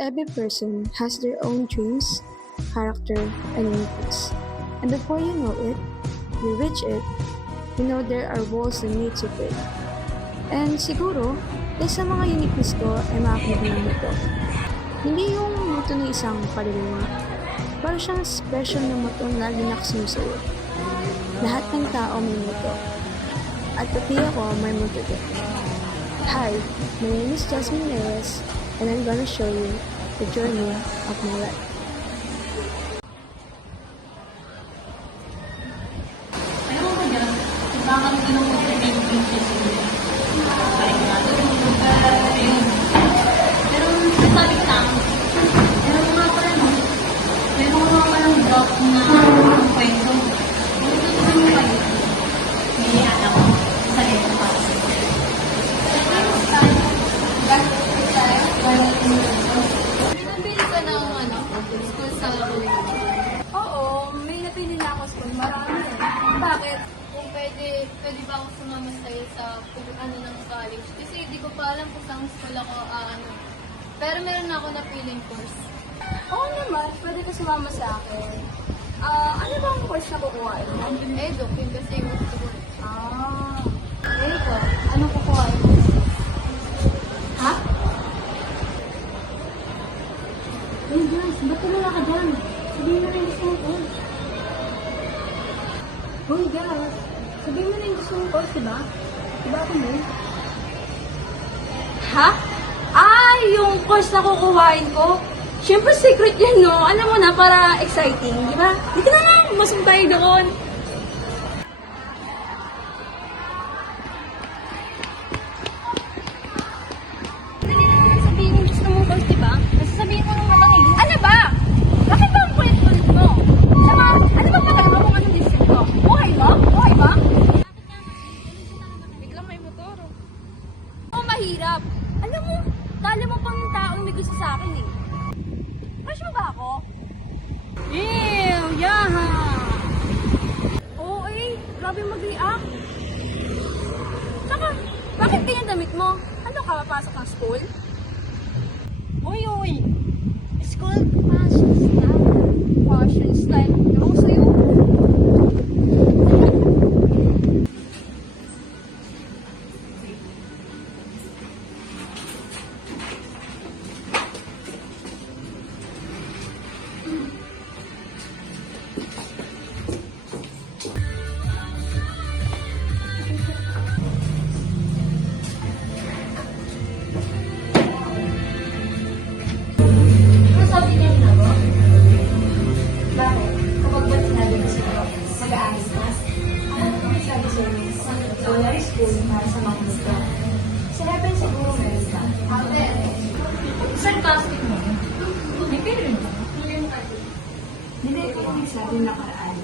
Every person has their own dreams, character, and uniqueness. And before you know it, you reach it, you know there are walls that need to break. And siguro, isa sa mga uniqueness ko ay makakinig ng muto. Hindi yung muto ng isang kaluluwa, pero siyang special na muto na lagi nakasusuyo. Lahat ng tao may muto. At pati ako may muto din. Hi, my name is Jasmine Reyes, and I'm gonna show you the journey of my life. Alam mo ba dyan, bakit kinukuha yung princess mo? Parang nga, ayun. Pero sabi ko lang, meron mga pala no, meron mga palang drop na kwento. Gusto mo kayo? Hindi, anak ko. Sarili ko para sa iyo. Nabili ka ng school sa Oo, may napili na ako school. Marami. Bakit? Kung pwede ba ako sumama sa'yo sa ng college? Kasi hindi ko pa alam kung saan school ako Pero meron na ako napiling course. Oo naman, pwede ka sumama sa akin. Ano ba ang course na kukuhain mo? Eduk, yun kasi yung gusto ko. Ikaw, anong kukuhain mo? Ha? Ayun, Jans, ba't tumula ka dyan? Sabihin mo na yung gusto mong course. Hoy, guys. Sabihin mo na yung gusto mong course, diba? Diba ako mo? Ha? Yung course na kukuhain ko? Siyempre secret yan, no? Alam mo na, para exciting, di ba? Dito na lang, masok tayo doon. Sabihin mo gusto mong course, di ba? Kasi sabihin mo naman lang eh. Ano ba? Bakit ba ang kulit-kulit mo? Saka, ano ba magalaw kung anong decision ko? Buhay ba? Buhay ba? Biglang may motor. Oo, mahirap. Alam mo, dali mo pang taong may gusto sa akin eh. Crush mo ba ako? Ew, yaha! Oo eh, grabe mag-react. Saka, bakit ganyan damit mo? Ano ka, papasok ng school? Uy! School fashion style. Fashion style. Ewan ko sa'yo. Ano sabi niya na ba? Bakit? Kapag ba't sinabi mo siguro, mag-aayos ka? Ano sabi sa'yo? Solar school para sa mga gusto. Sa heaven siguro meron ka. Ate, sarcastic mo. May period ba? Hindi ko yung nagsabi na nakaraan.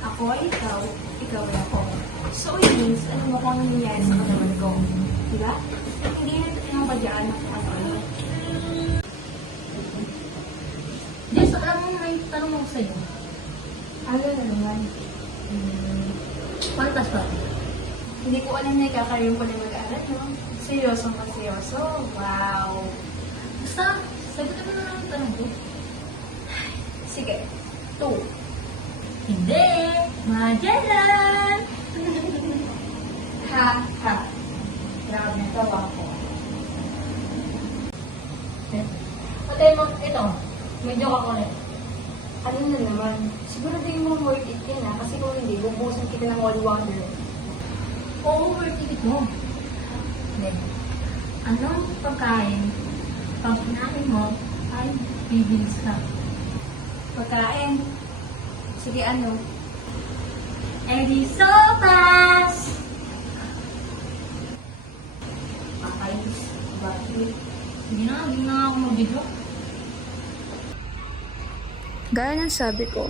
Ako ay ikaw, ikaw ay ako. So it means, alam mo kung ano nangyayari sa katawan ko. Diba? Hindi na tinabadyaan ako ano-ano. Jess, alam mo may tanong ako sa'yo. Ano na naman? Pantas ba? Hindi ko alam na ikakaroon ko na mag-aaral, no? Seryoso ka, seryoso? Wow! Basta, sagutin mo na lang ang tanong ko. Sige. 2. Hindi! Magellan! Ha! Grabe, tawa ko. Pati mo, ito. Medyo ako ulit. Ano na naman? Siguro din mo worth it yan kasi kung hindi, bubusan kita ng all wonder. Oo, worth it mo. Hindi. Anong pagkain pag kinain mo ay bibilis ka? Pagkain? Sige, ano? Edi sopas! Akayos. Bakit? Hindi na ako mag-video. Gaya ng sabi ko,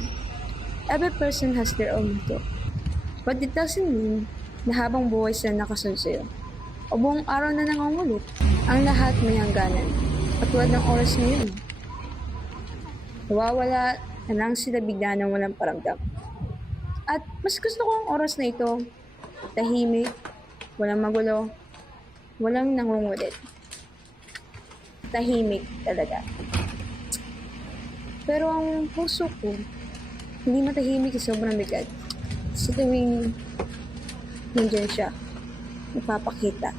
every person has their own muto. But it doesn't mean na habang buhay sila nakasunod sa'yo. O buong araw na nangungulit, ang lahat may hangganan. At tulad ng oras ngayon, nawawala na lang sila bigla ng walang paramdam. At mas gusto ko ang oras na ito, tahimik, walang magulo, walang nangungulit. Tahimik talaga. Pero ang puso ko, hindi matahimik sa sobrang bigat. Sa tuwing nandyan siya, napapakita.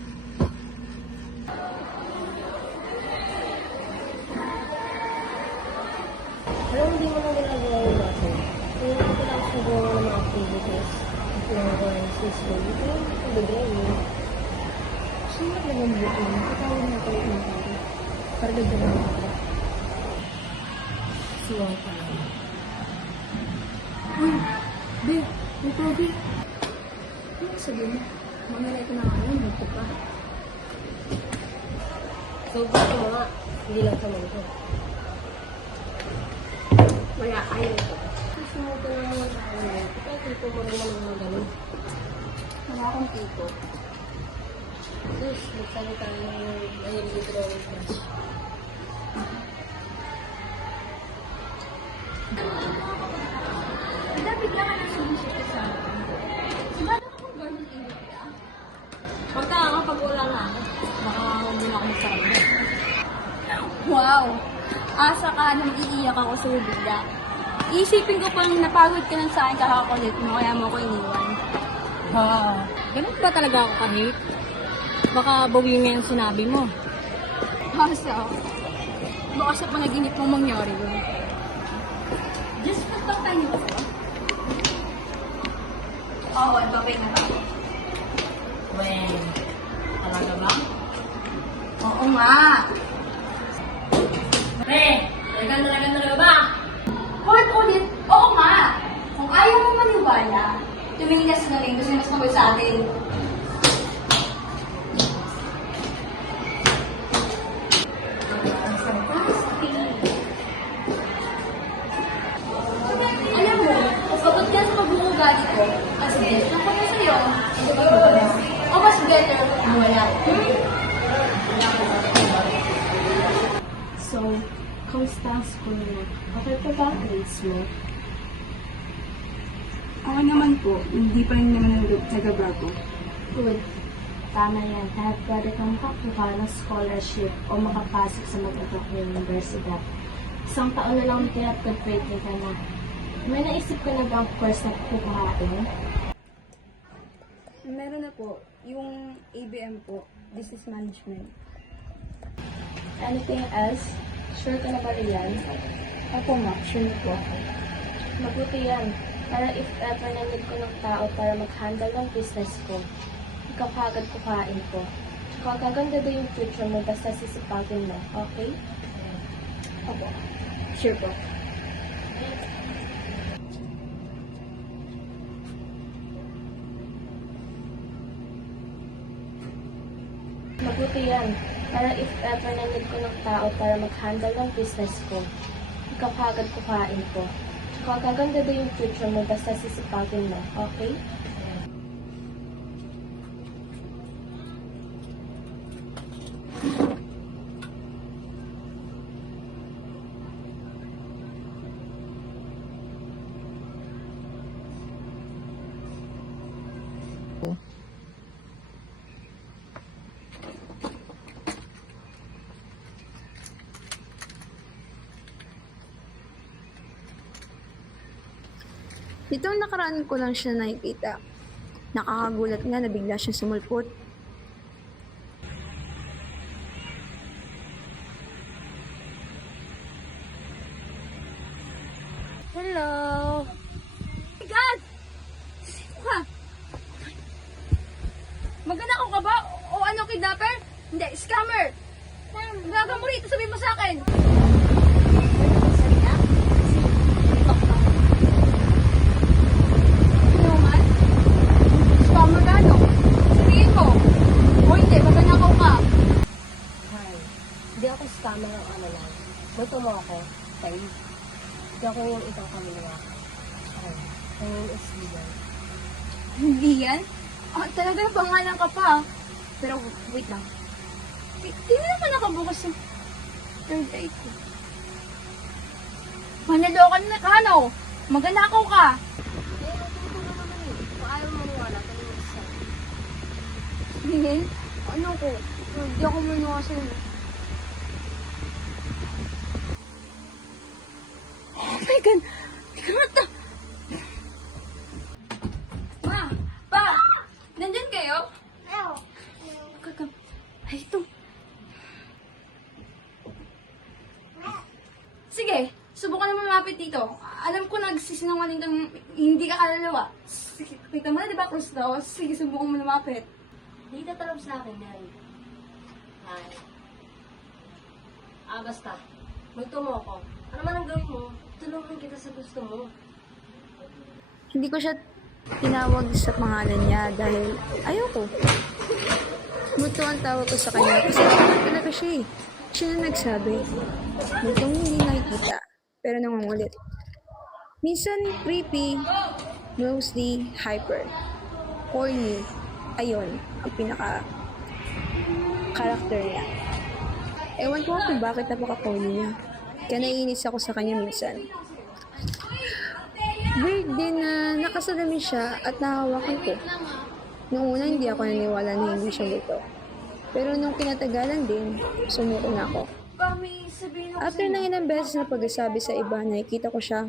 Alam, hindi mo lang ginagawa yung natin. Kung hindi ko lang siguro ng mga activities, ginagawa ng sister, ito yung pagdagay mo. Sino na lang buto mo? Katawin na kayo ng pari. Para dagdagan mo ako. Siwang pa lang. Be, may pogi. Ano sabihin mo? Mangalay ko na ako, buto pa. So, gusto mo nga, hindi lang sa mga ito. Wala, ayaw ko. Susunod ka naman sa akin. Ikaw, tipo mo rin naman mga ganun. Wala akong tipo. Sus, magsabi tayo ng mahilig drawing class. Bigla bigla ka na sumisip sa akin. Sigado ako ganun init ka. Pagka kapag wala na ako, baka hindi na ako magsabi. Wow! Asa ka nang iiyak ako sa'yo bigla. Iisipin ko pang napagod ka lang sa akin kakakulit mo kaya mo ako iniwan. Ganun ba talaga ako kahit? Baka bawi nga yung sinabi mo. Asa? Baka sa panaginip mo mangyari yun. Just pagtak tayo ba sa'yo? Oo, babay na ba? Well, talaga ba? Oo nga! Pre, talaga ba? Ulit-ulit, oo nga! Kung ayaw mo maniwala, tumingin ka sa galing kasi mas mabuhay sa atin. Ang sarcastic. Alam mo, kapag yan sa pag-uugali ko, mas better lang kami sa'yo. O mas better kung wala. So, kamusta ang school mo? Okay pa ba ang grades mo? Okay naman po, hindi pa rin naman nagabago. Good. Tama yan. Kahit pwede kang makakuha ng scholarship o makapasok sa mag-ibang universidad. Isang taon na lang pinag-graduate ka na. May naisip ka na ba ang course na kukuhain? Meron na po, yung ABM po, Business Management. Anything else? Sure ka na ba riyan? Ako nga, sure po. Mabuti yan. Para if ever na need ko ng tao para mag-handle ng business ko, ikaw kagad kuhain ko. Tsaka gaganda din yung future mo basta sisipagin mo, okay? Opo, sure po. Mabuti yan. Para if ever na need ko ng tao para mag-handle ng business ko, ikaw kagad kuhain ko. Tsaka gaganda din yung future mo basta sisipagin mo, okay? Itong nakaraan ko lang siya nakikita. Nakakagulat nga na bigla siya sumulpot. Hello! My God! Sino ka? Magnanakaw ka ba? O ano, kidnapper? Hindi, scammer! Gaga mo rito, sabihin mo sa akin! Ano man? Scammer ka, no? Sabihin mo! O hindi, magnanakaw ka! Hi. Hindi ako scammer o ano lang. Gusto mo ako? Time. Hindi ako yung isang pamilya. Hi. My name is Lian. Hindi yan? Ah, talaga pangalan ka pa. Pero wait lang. Di mo naman nakabukas yung third eye ko. Manalokan na ka, no? Magnanakaw ka. Kung ayaw mo maniwala, tanong mo siya. Tingin? Ano ko? Hindi ako maniwala sa'yo. Sige, subukan mo lumapit dito. Alam ko nagsisinungaling kang hindi ka kalalawa. Sige, kita mo na, di ba, close daw? Sige, subukan mo lumapit. Hindi tatalab sa akin yan. Ay. Basta. Magto mo ako. Ano man ang gawin mo, tulungan kita sa gusto mo. Hindi ko siya tinawag sa pangalan niya dahil ayoko. Muto ang tawag ko sa kanya kasi talaga siya eh. Siya na nagsabi. Mutong hindi nakikita, pero nangungulit. Minsan creepy, mostly hyper, corny. Ayun, ang pinaka-character niya. Ewan ko kung bakit napaka-corny niya. Kaya naiinis ako sa kanya minsan. Weird din na nakasalamin siya at nahawakan ko. Noong una hindi ako naniwala na hindi siya multo. Pero nung kinatagalan din, sumuko na ako. Pa, may sabihin ako After ng ilang beses na pagsasabi sa iba, nakikita ko siya,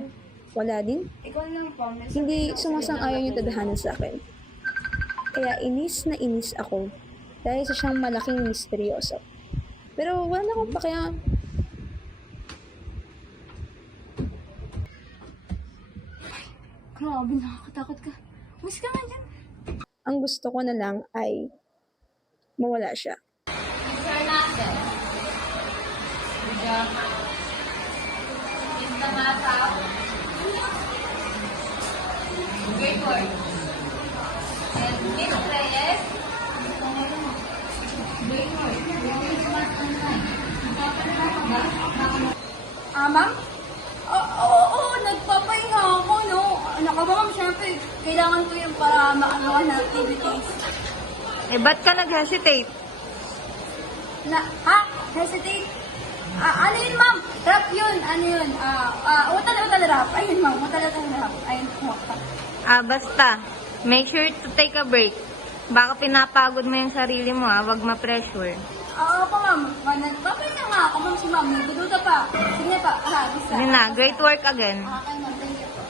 wala din. Ikaw lang pa, may Hindi sumasang-ayon yung tadhanan sa akin. Kaya inis na inis ako dahil sa siyang malaking misteryoso. Pero wala na akong pakialam. Grabe, nakakatakot ka. Mas ka nga dyan. Ang gusto ko na lang ay mawala siya. Sir Nasser. Good job. Is the math out? Great work. And Miss Reyes. Great work. Ma'am? Oo, nagpapahinga ako, no? Ano ka ba, ma'am? Siyempre, kailangan ko yung para makagawa ng activities. Eh, ba't ka nag-hesitate? Hesitate? Ano yun, ma'am? Rap yun. Ano yun? Utal rap. Ayun, ma'am. Utal rap. Ayun, Basta. Make sure to take a break. Baka pinapagod mo yung sarili mo, Wag ma-pressure. Oo po, ma'am. Nagpapahinga nga ako, ma'am. Si ma'am, nagdududa pa. Sige na pa. Isa. Yun na, great work again. Okay, ma'am. Thank you po.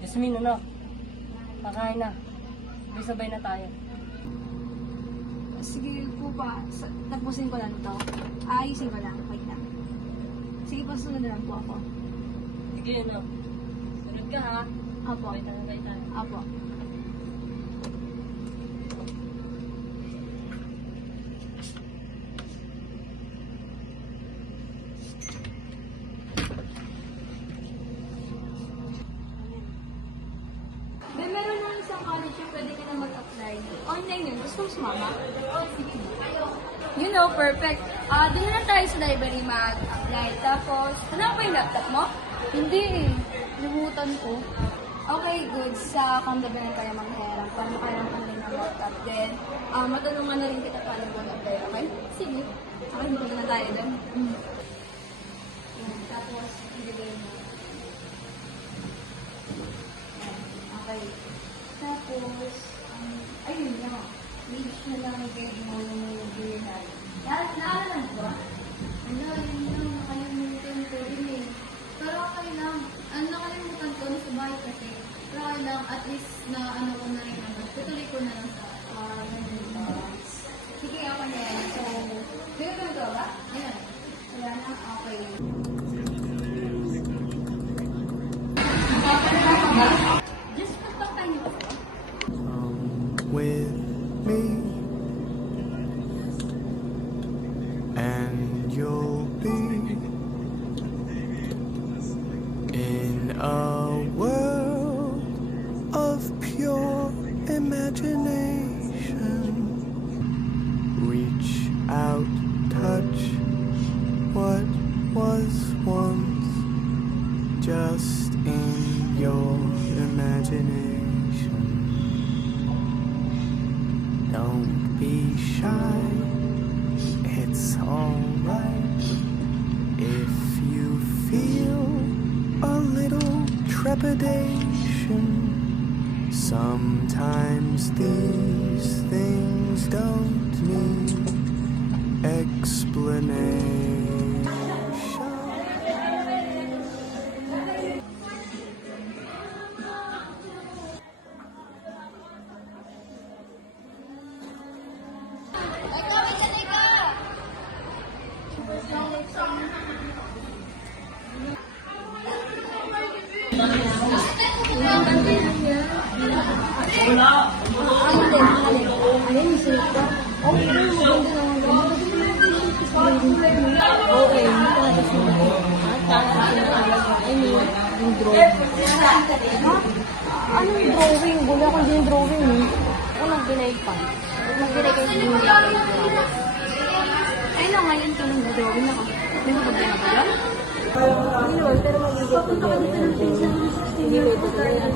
Yasmin, ano? Pakain na. Sabay na tayo. Sige po pa. Tapusin ko lang ito. Ayusin ko lang. Wait lang. Sige po, sunod na lang po ako. Sige, ano? Sunod ka, ha? Apo. Sabay tayo. Apo. Meron ng isang college yung pwede ka na mag-apply. Online yun. Gusto mo sumama? Sige. You know, perfect. Doon na lang tayo sa library mag-apply. Tapos, ano pa yung laptop mo? Hindi eh. Limutan ko. Okay, good. Sa kamdabanan tayo magherang para makalang ka rin ng laptop. Then, matulungan na rin kita paano mag-apply. Okay? Sige. Okay, muna na tayo doon. Tapos, ibigay mo. Okay. Tapos, ayun na. Page na lang i-guide mo yung video natin. Naalala mo ba? Ano, yun lang, nakalimutan ko din eh. Pero okay lang. Nakalimutan ko na sa bahay kasi. Pero okay lang, at least na ano ko na rin naman. Tutuloy ko na lang sa Sige, ako na yan. So, may ka ba? Ayan. Wala na? Okay. Just pagpakta niyo ba? With me, and you'll be in a world of pure imagination. Reach out, touch what was once just in your imagination. Don't be shy, it's alright if you feel a little trepidation. Sometimes these things don't need explanation. Okay, tapos na ako. Tapos na talaga. I mean, yung drawing. Ha? Anong drawing? Wala akong din drawing eh. Unang binay pa. Unang binay kayo yung Ay na ngayon ito nung gagawin ako. May problema ba yun? hindi naman, pero magiging problema yun. Hindi ko ito sa at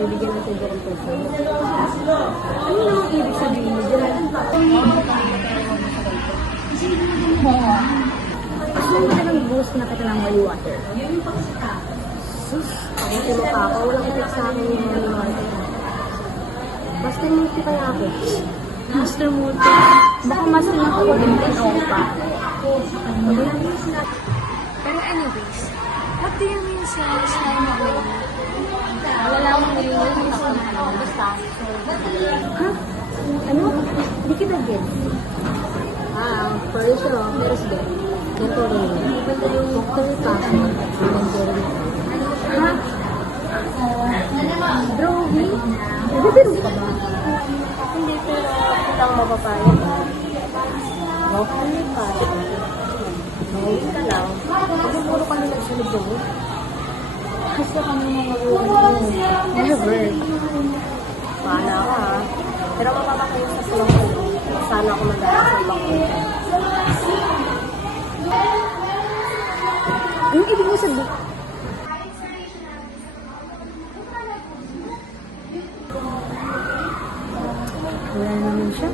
bibigyan natin dyan ang person. Ano namang ibig sabihin mo dyan? Gusto mo ka ng boost na kita ng holy water? Sus, ako timo pa ako. Walang itik sa akin yung holy water. Master multi kaya ako. Master Multi. Baka master na ako din ako pa. Pero anyways, what do you mean sa slime away? Malalaman mo yun yung ako. Basta. Ha? Ano? Hindi kita get. Pwede siya, pero sige. Ganito rin. Pwede yung third passion. Ha? Drawing? Nabibiro ka ba? Hindi, pero kitang mapapayag. Drawing pa. Drawing ka lang. Kasi puro kami nagsunod-sunod. Basta kami mag-uwi. Never. Paano ka ha? Pero mapapakayo sa sulong ko. Sana ako mag-aaral sa ibang ko. Anong ibig mo sabihin? Wala naman siya.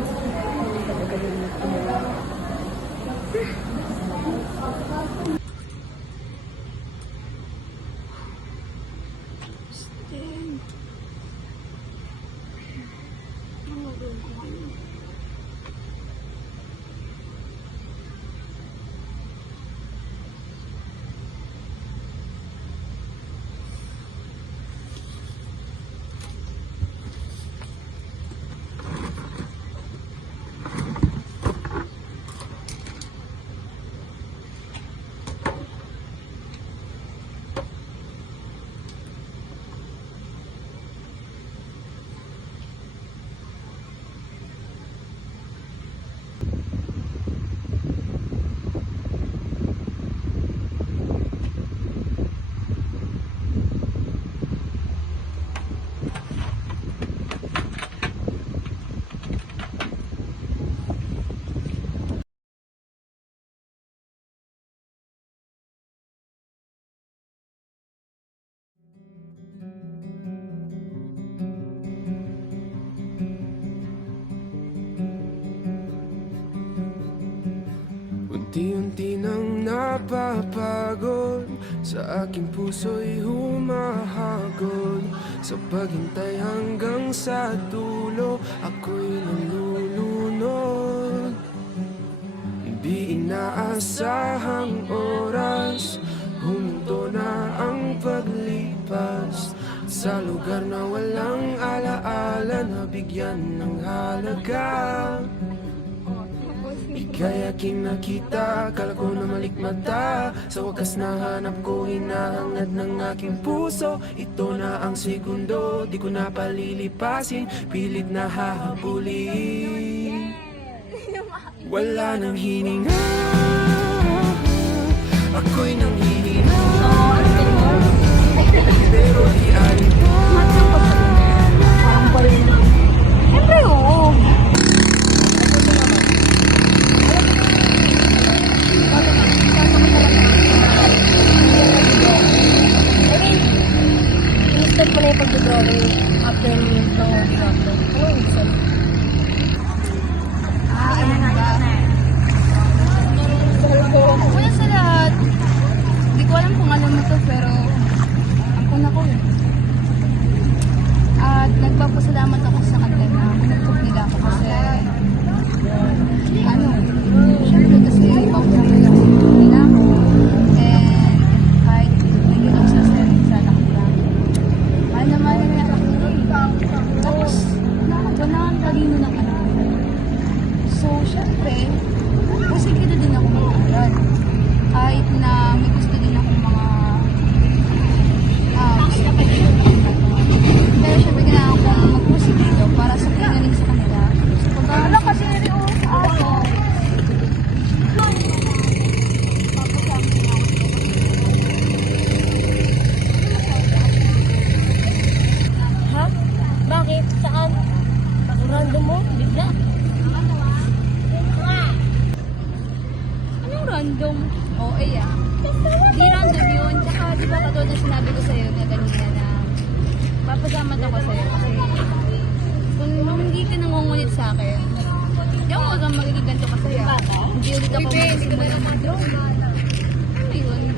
Unti-unti nang napapagod, sa aking puso'y humahagod. Sa paghintay hanggang sa dulo, ako'y nalulunod. Hindi inaasahang oras, huminto na ang paglipas. Sa lugar na walang alaala, nabigyan ng halaga. Kaya kinakita, akala ko na malikmata. Sa wakas nahanap ko, hinahangad ng aking puso. Ito na ang segundo, di ko na palilipasin. Pilit na hahabulin. Wala nang hininga, ako'y nang hihinga. Pero di alipan. Parang pa rin. Siyempre, oo. Start mo na yung pag-drawing after ng pang-drafter. Ano yung isa? Una sa lahat, hindi ko alam kung alam mo to pero ampun ako eh. At Papasalamat ako sa'yo kasi kung hindi ka nangungulit sa akin, hindi ako wag magiging ganito kasaya. Hindi ulit ako magsimula mag-droga. Ano yun?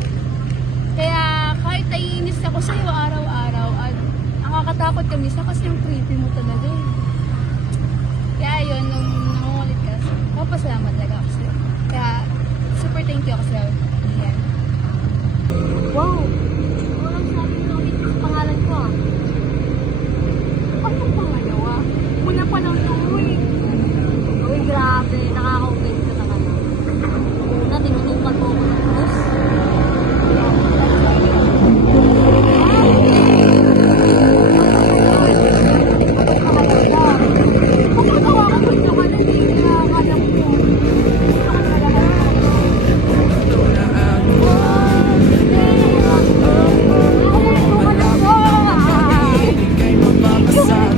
Kaya kahit naiinis ako sa'yo araw-araw at nakakatakot ka minsan kasi yung creepy mo talaga eh. Kaya yun, nung nangungulit ka, papasalamat talaga ako sa'yo. Kaya super thank you ako sa'yo. Yan. Wow! Walang sabi na ulit sa pangalan ko ah. Ano pangalawa? Muna pa lang ito eh. Uy, grabe. Nakaka-open ka na ka na. Una, tinutukan mo ako ng krus. Ika'y mapapasag.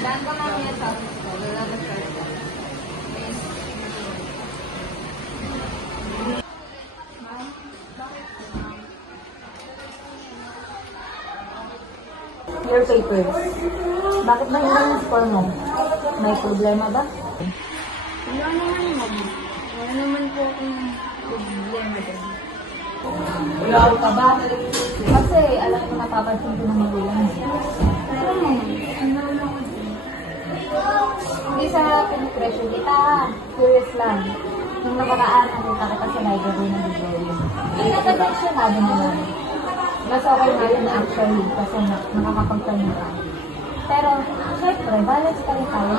Daan ka mamaya sa office ko. Lalabas ka rin. Your papers. Bakit ba hindi yung score mo? May problema ba? Wala naman, ma'am. Wala naman po akong problema din. Wala ka ba? Kasi alam ko napapansin ko ng magulang mo. Pero ma'am, ano lang ako din. Hindi sa pinipressure kita. Curious lang. Nung nakaraan, nakita kita sa library ng Victoria. Hindi na connection mo lang. Mas okay nga yun actually kasi nakakapagtanong ka. Pero, syempre, balance pa rin tayo.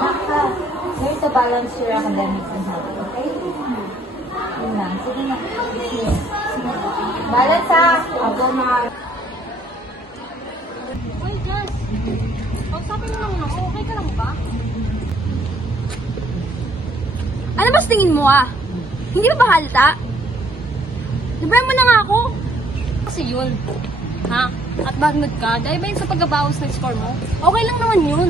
Learn to balance your academics and health, okay? Yun lang. Sige na. Dismiss. Balance ha! Ako na. Uy, Jess. Pagsapin mo lang ako. Okay ka lang ba? Ano ba tingin mo ah? Hindi ba halata? Libre mo na nga ako. Kasi yun. Ha? At bad mood ka? Dahil ba yun sa pagbabawas ng score mo? Okay lang naman yun.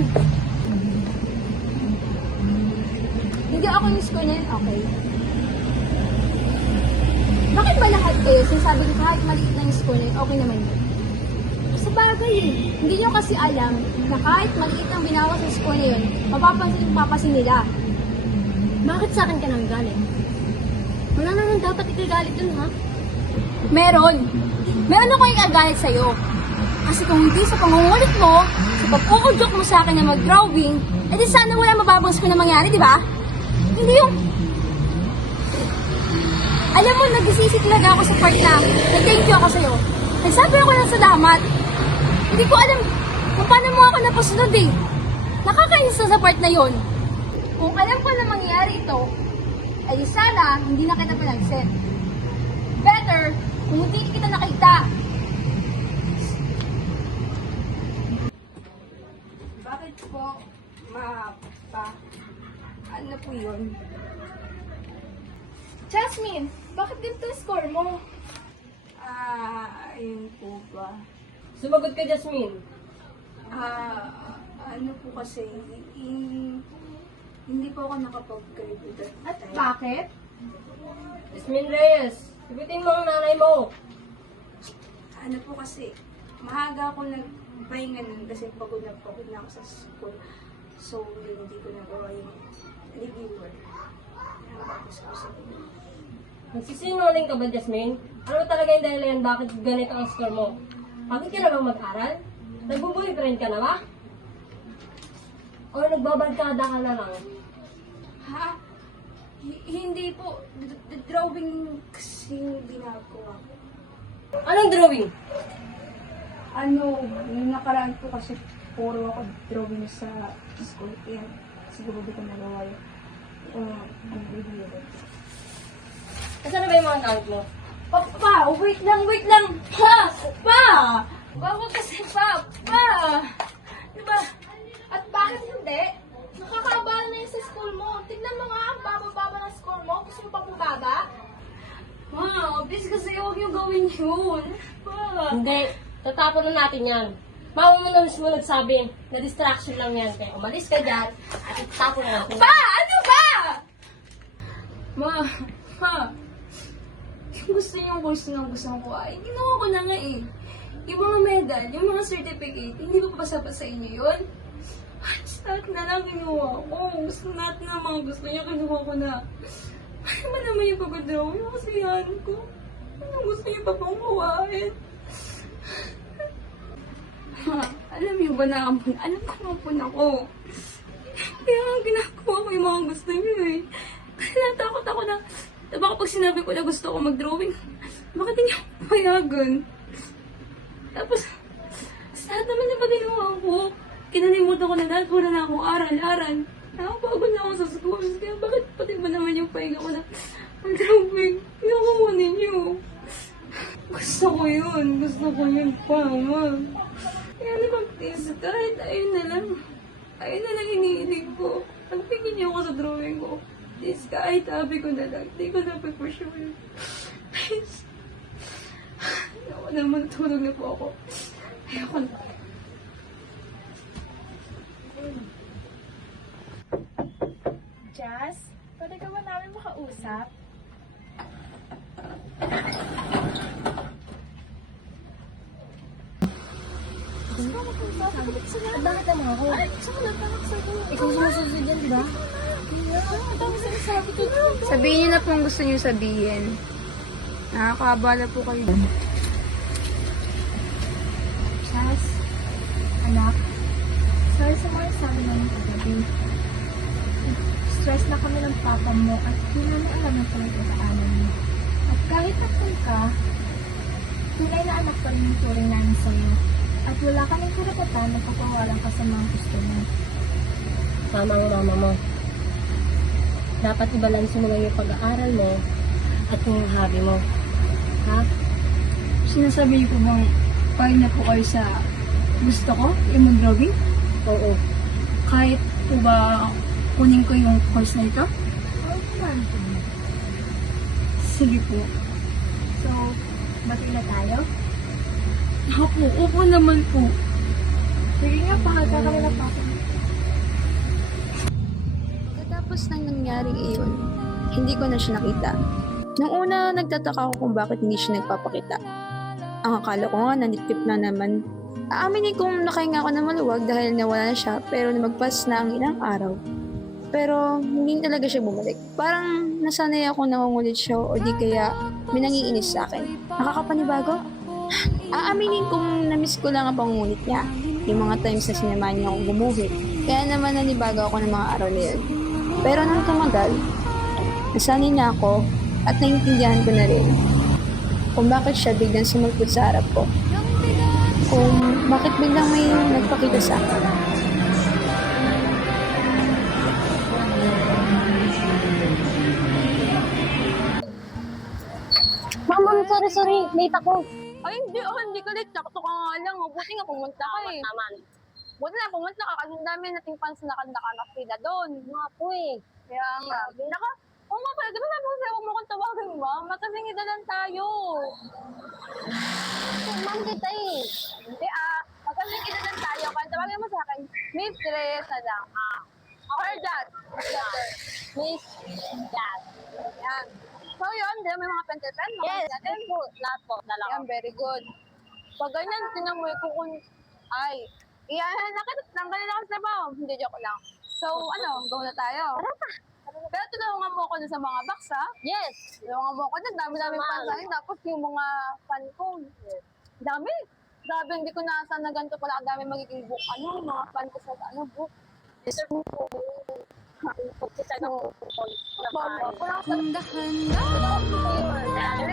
Hindi ako yung score niya yun, okay? Bakit ba lahat kayo sinasabi ko kahit maliit na yung score niya yun, okay naman yun? Sa bagay eh. Hindi nyo kasi alam na kahit maliit ang binawas ng score niya yun, mapapansin nila. Bakit sa akin ka nang galit? Wala naman dapat ikagalit dun, ha? Meron! Meron ako ikagalit sa'yo. Kasi kung hindi sa pangungulit mo, sa pag-uudyok mo sa akin na mag-drawing, edi sana wala mababang score na mangyari, di ba? Hindi yung... Alam mo, nagsisisi talaga ako sa part na nag-thank you ako sa'yo. Nagsabi ako ng salamat. Hindi ko alam kung paano mo ako napasunod eh. Nakakainis na sa part na yon. Kung alam ko na mangyayari ito, ay sana hindi na kita pinag-set. Better kung hindi kita nakita. Bakit po, ano po yun? Jasmine, bakit ganito yung score mo? Ayun po ba? Sumagot ka, Jasmine. Ano po kasi, hindi po ako nakapag-grade At bakit? Jasmine Reyes, sagutin mo ang nanay mo. Ano po kasi, maaga ako nagpahinga nun kasi pagod na ako sa school. So, hindi ko nagawa yung reviewer. Tapos ko sa Nagsisinungaling ka ba, Jasmine? Ano talaga yung dahilan bakit ganito ang score mo? Pagod ka na bang mag-aral? Nagbo-boyfriend ka na ba? O nagbabagkada ka na lang? Ha? Hindi po. Drawing kasi yung ginagawa ko. Anong drawing? Yung nakaraan po kasi puro ako drawing sa school. Kaya siguro di ko nagawa yung review. Nasaan na ba yung mga gamit mo? Pa! Wait lang! Pa! Pa! Bago kasi pa! Diba? At bakit hindi? Nakakabala na yun sa school mo. Tignan mo nga ang baba-baba ng score mo. Gusto mo pa bumaba? Wow, bis ko sa'yo huwag niyo gawin yun. Pa. Hindi. Tatapon na natin yan. Mama mo na mismo nagsabi na distraction lang yan. Kaya umalis ka dyan at itatapon na natin. Pa! Ano ba? Ma, yung gusto niyong course na gusto ko ay, ginawa ko na nga eh. Yung mga medal, yung mga certificate, hindi ba pasapat sa inyo yun? Lahat na lang ginawa ko. Gusto lahat na mga gusto niya, kinuha ko na. Ano ba naman yung pagkadraw? Yung kasiyahan ko. Anong gusto niyo pa pang kuhain? Alam niyo ba na alam ko naman ako. Kaya nga ginagawa ko yung mga gusto niyo eh. Kaya natakot ako na baka pag sinabi ko na gusto ko mag-drawing, bakit hindi ako payagan? Tapos, sa lahat naman niya pa ginawa ko, kinalimutan ko na lahat, wala na akong aral. Nakapagod na ako sa school, kaya bakit pati ba naman yung pahinga ko na mag-drawing? Ginawa ninyo. Gusto ko yun pa, ma. Kaya naman, please, kahit ayun na lang hinihiling ko. Pagpigin niyo ako sa drawing ko. Please, kahit sabi ko na lang, hindi ko na pupursue. Please. Ako naman, tulog na po ako. Ayoko na. Jazz, pwede ka ba namin makausap? Bakit naman ako? Ikaw sumusunod yan, di ba? Sabihin niyo na po ang gusto niyo sabihin. Nakakabala po kayo. Jazz, anak, sorry sa mga sabi namin kagabi. Stress na kami ng papa mo at hindi namin alam ang pinagdadaanan mo. At kahit nakul ka, tunay na anak pa rin yung turing namin sa'yo. At wala kaming karapatan na pagkawalan ka sa mga gusto mo. Tama ang mama mo. Dapat ibalansin mo lang yung pag-aaral mo at yung hobby mo. Ha? Sinasabi niyo po bang pahig na po kayo sa gusto ko, yung mag-drawing? Oo. Kahit po ba kunin ko yung course na ito? Sige po. So, bati na tayo? Opo naman po. Sige nga, pakagka kami ng papa mo. Pagkatapos ng nangyaring iyon, hindi ko na siya nakita. Nung una, nagtataka ako kung bakit hindi siya nagpapakita. Ang akala ko nga, nanditip na naman. Aaminin kong nakahinga ako na maluwag dahil nawala na siya, pero namagpas na ang ilang araw. Pero hindi talaga siya bumalik. Parang nasanay ako nangungulit siya o di kaya may nangiinis sa akin. Nakakapanibago? Aaminin kong namiss ko lang ang pangungulit niya. Yung mga times na sinamahan niya akong gumuhit. Kaya naman nanibago ako ng mga araw na yun. Pero nang tumagal, nasanay na ako at naiintindihan ko na rin kung bakit siya biglang sumulpot sa harap ko. Kung bakit biglang may nagpakita sa akin. Mama, sorry. Late ako. Ay, hindi ka late. Nakto ka nga lang. Buti nga pumunta ka eh. Naman. Buti na pumunta ka kasi ang dami nating fans na nakakapila doon. Nga po eh. Kaya nga, oo nga pala, di ba sabi ko sa'yo, huwag mo kong tawagin, ma'am? Matazing idalan tayo. Ma'am kita eh. Hindi magkasing idalan tayo. Kaya tawagin mo sa akin, Miss Teresa lang. Or Jazz. Miss Jazz. Yan. So yun, di ba may mga pen-pen? Yes, po. Lahat po. Dalawa. Yan, very good. Pag ganyan, tinan mo iyan, tanggalin ako sa trabaho. Hindi, joke lang. So, go na tayo. Tara pa. Pero tulungan mo ako dun sa mga box, ha? Yes. Tulungan mo ako dun. Dami-dami fans sa akin. Tapos yung mga fan ko. Dami. Grabe, hindi ko naasahan na ganito pala. Dami magiging book. Mga fan ko sa book. Kita ng Dahan